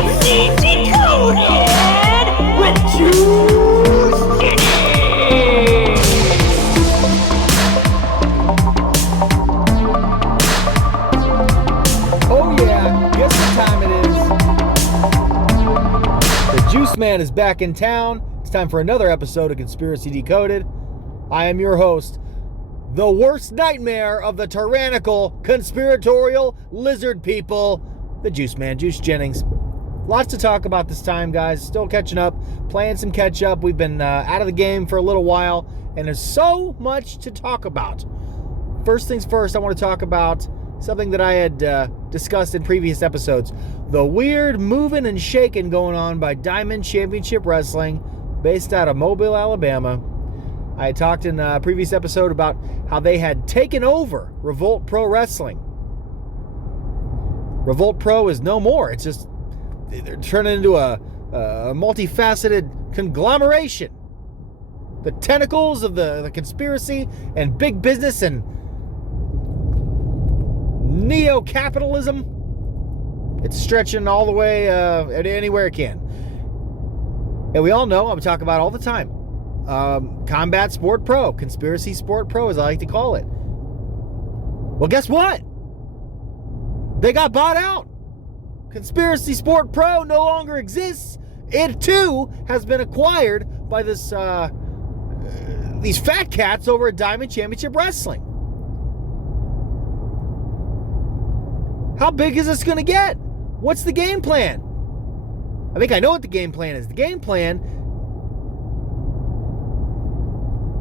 Conspiracy Decoded with Juiceman. Oh yeah, guess what time it is? The Juiceman is back in town. It's time for another episode of Conspiracy Decoded. I am your host, the worst nightmare of the tyrannical, conspiratorial lizard people, the Juiceman, Juice Jennings. Lots to talk about this time, guys. Still catching up, playing some catch up. We've been out of the game for a little while, and there's so much to talk about. First things first, I want to talk about something that I had discussed in previous episodes. The weird moving and shaking going on by Diamond Championship Wrestling, based out of Mobile, Alabama. I had talked in a previous episode about how they had taken over Revolt Pro Wrestling. Revolt Pro is no more. It's just, they're turning into a multifaceted conglomeration. The tentacles of the conspiracy and big business and neo-capitalism. It's stretching all the way anywhere it can. And we all know, I'm talking about all the time, Combat Sport Pro, Conspiracy Sport Pro, as I like to call it. Well, guess what? They got bought out. Conspiracy Sport Pro no longer exists. It too has been acquired by these fat cats over at Diamond Championship Wrestling. How big is this going to get? What's the game plan? I think I know what the game plan is. The game plan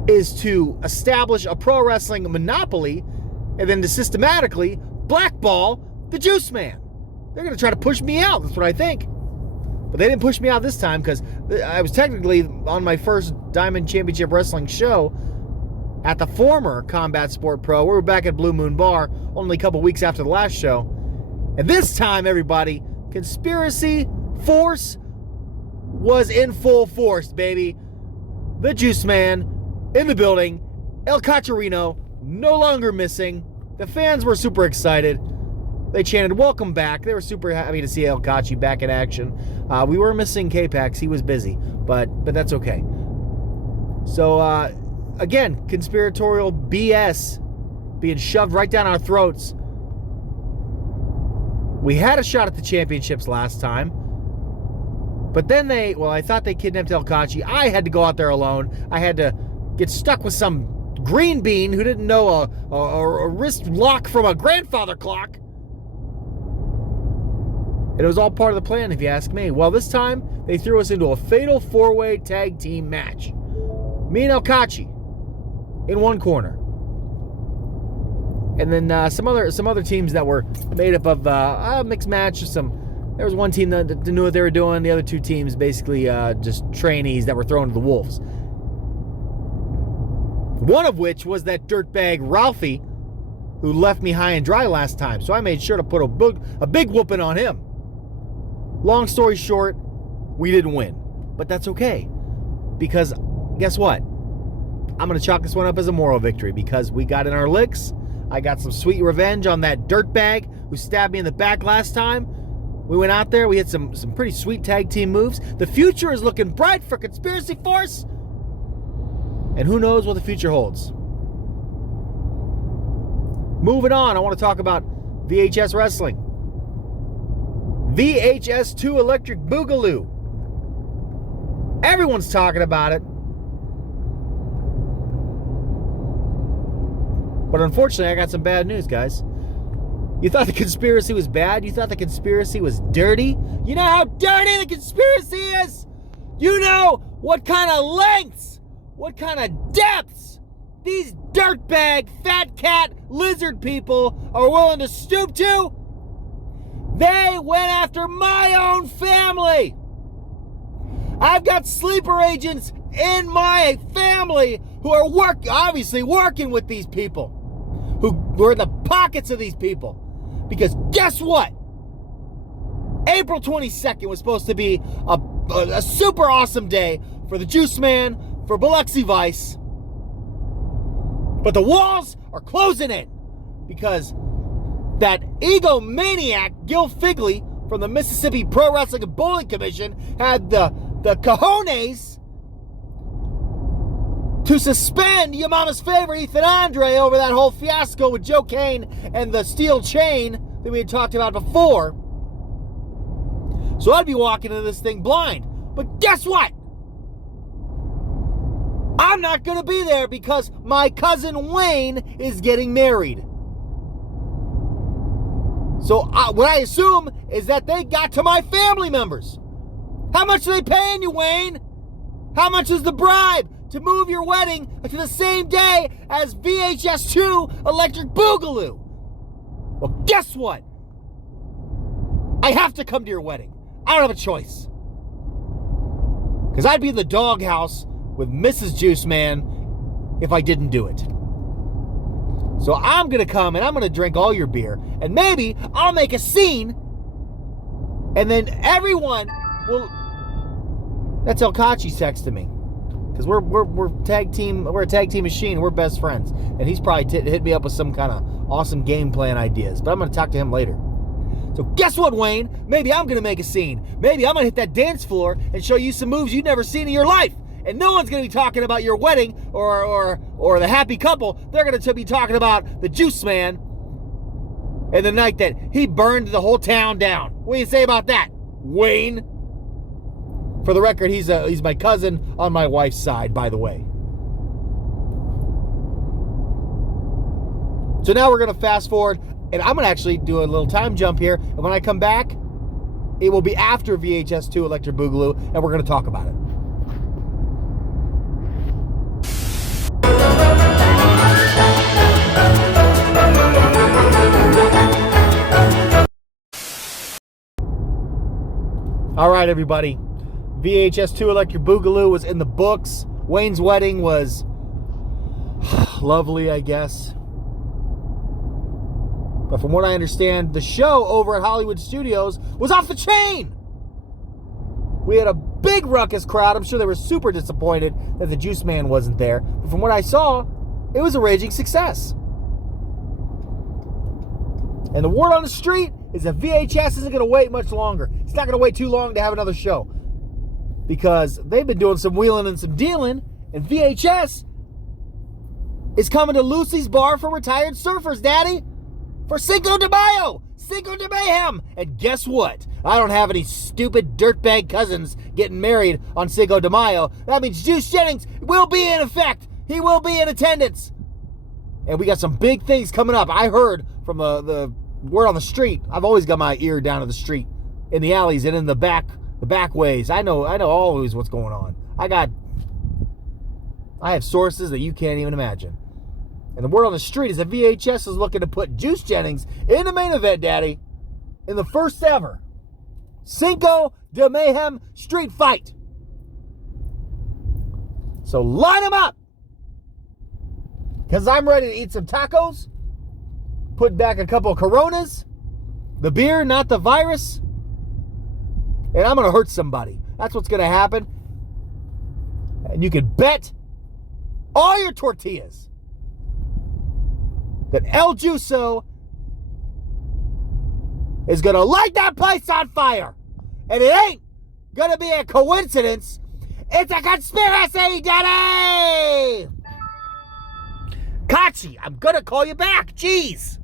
is to establish a pro wrestling monopoly and then to systematically blackball the Juiceman. They're going to try to push me out. That's what I think. But they didn't push me out this time because I was technically on my first Diamond Championship Wrestling show at the former Combat Sport Pro. We were back at Blue Moon Bar only a couple weeks after the last show. And this time, everybody, Conspiracy Force was in full force, baby. The Juiceman in the building. El Cacherino no longer missing. The fans were super excited. They chanted, "Welcome back." They were super happy to see El Cachi back in action. We were missing K-Pax. He was busy, but that's okay. So, again, conspiratorial BS being shoved right down our throats. We had a shot at the championships last time, but then I thought they kidnapped El Cachi. I had to go out there alone. I had to get stuck with some green bean who didn't know a wrist lock from a grandfather clock. And it was all part of the plan, if you ask me. Well, this time, they threw us into a fatal four-way tag team match. Me and El Cachi in one corner. And then some other teams that were made up of a mixed match. There was one team that knew what they were doing. The other two teams basically just trainees that were thrown to the wolves. One of which was that dirtbag Ralphie, who left me high and dry last time. So I made sure to put a big whooping on him. Long story short, we didn't win. But that's okay. Because guess what? I'm going to chalk this one up as a moral victory because we got in our licks. I got some sweet revenge on that dirtbag who stabbed me in the back last time. We went out there. We had some pretty sweet tag team moves. The future is looking bright for Conspiracy Force. And who knows what the future holds. Moving on, I want to talk about VHS Wrestling. VHS2 Electric Boogaloo. Everyone's talking about it. But unfortunately, I got some bad news, guys. You thought the conspiracy was bad? You thought the conspiracy was dirty? You know how dirty the conspiracy is? You know what kind of lengths, what kind of depths these dirtbag, fat cat, lizard people are willing to stoop to? They went after my own family. I've got sleeper agents in my family who are obviously working with these people. Who were in the pockets of these people. Because guess what? April 22nd was supposed to be a super awesome day for the Juiceman, for Biloxi Vice. But the walls are closing in because that egomaniac Gil Figley from the Mississippi Pro Wrestling and Bowling Commission had the cojones to suspend your mama's favorite Ethan Andre over that whole fiasco with Joe Kane and the steel chain that we had talked about before. So I'd be walking into this thing blind. But guess what? I'm not going to be there because my cousin Wayne is getting married. So what I assume is that they got to my family members. How much are they paying you, Wayne? How much is the bribe to move your wedding to the same day as VHS 2 Electric Boogaloo? Well, guess what? I have to come to your wedding. I don't have a choice. Because I'd be in the doghouse with Mrs. Juiceman if I didn't do it. So I'm going to come and I'm going to drink all your beer. And maybe I'll make a scene. And then everyone will... That's El Kachi texting me. Because we're tag team. We're a tag team machine. We're best friends. And he's probably hit me up with some kind of awesome game plan ideas. But I'm going to talk to him later. So guess what, Wayne? Maybe I'm going to make a scene. Maybe I'm going to hit that dance floor and show you some moves you've never seen in your life. And no one's going to be talking about your wedding or the happy couple. They're going to be talking about the Juiceman and the night that he burned the whole town down. What do you say about that, Wayne? For the record, he's my cousin on my wife's side, by the way. So now we're going to fast forward, and I'm going to actually do a little time jump here. And when I come back, it will be after VHS 2 Electric Boogaloo, and we're going to talk about it. All right, everybody. VHS 2 Electric Boogaloo was in the books. Wayne's wedding was lovely, I guess. But from what I understand, the show over at Hollywood Studios was off the chain. We had a big ruckus crowd. I'm sure they were super disappointed that the Juiceman wasn't there. But from what I saw, it was a raging success. And the word on the street is that VHS isn't going to wait much longer. It's not going to wait too long to have another show. Because they've been doing some wheeling and some dealing, and VHS is coming to Lucy's Bar for Retired Surfers, Daddy, for Cinco de Mayo, Cinco de Mayhem. And guess what? I don't have any stupid dirtbag cousins getting married on Cinco de Mayo. That means Juice Jennings will be in effect. He will be in attendance. And we got some big things coming up. I heard from the word on the street. I've always got my ear down to the street, in the alleys and in the back ways. I know always what's going on. I have sources that you can't even imagine. And the word on the street is that VHS is looking to put Juice Jennings in the main event, Daddy, in the first ever Cinco de Mayhem street fight. So line them up, because I'm ready to eat some tacos, put back a couple of Coronas, the beer, not the virus, and I'm going to hurt somebody. That's what's going to happen. And you can bet all your tortillas that El Juiso is going to light that place on fire. And it ain't going to be a coincidence. It's a conspiracy, Daddy! Kachi, I'm going to call you back. Jeez.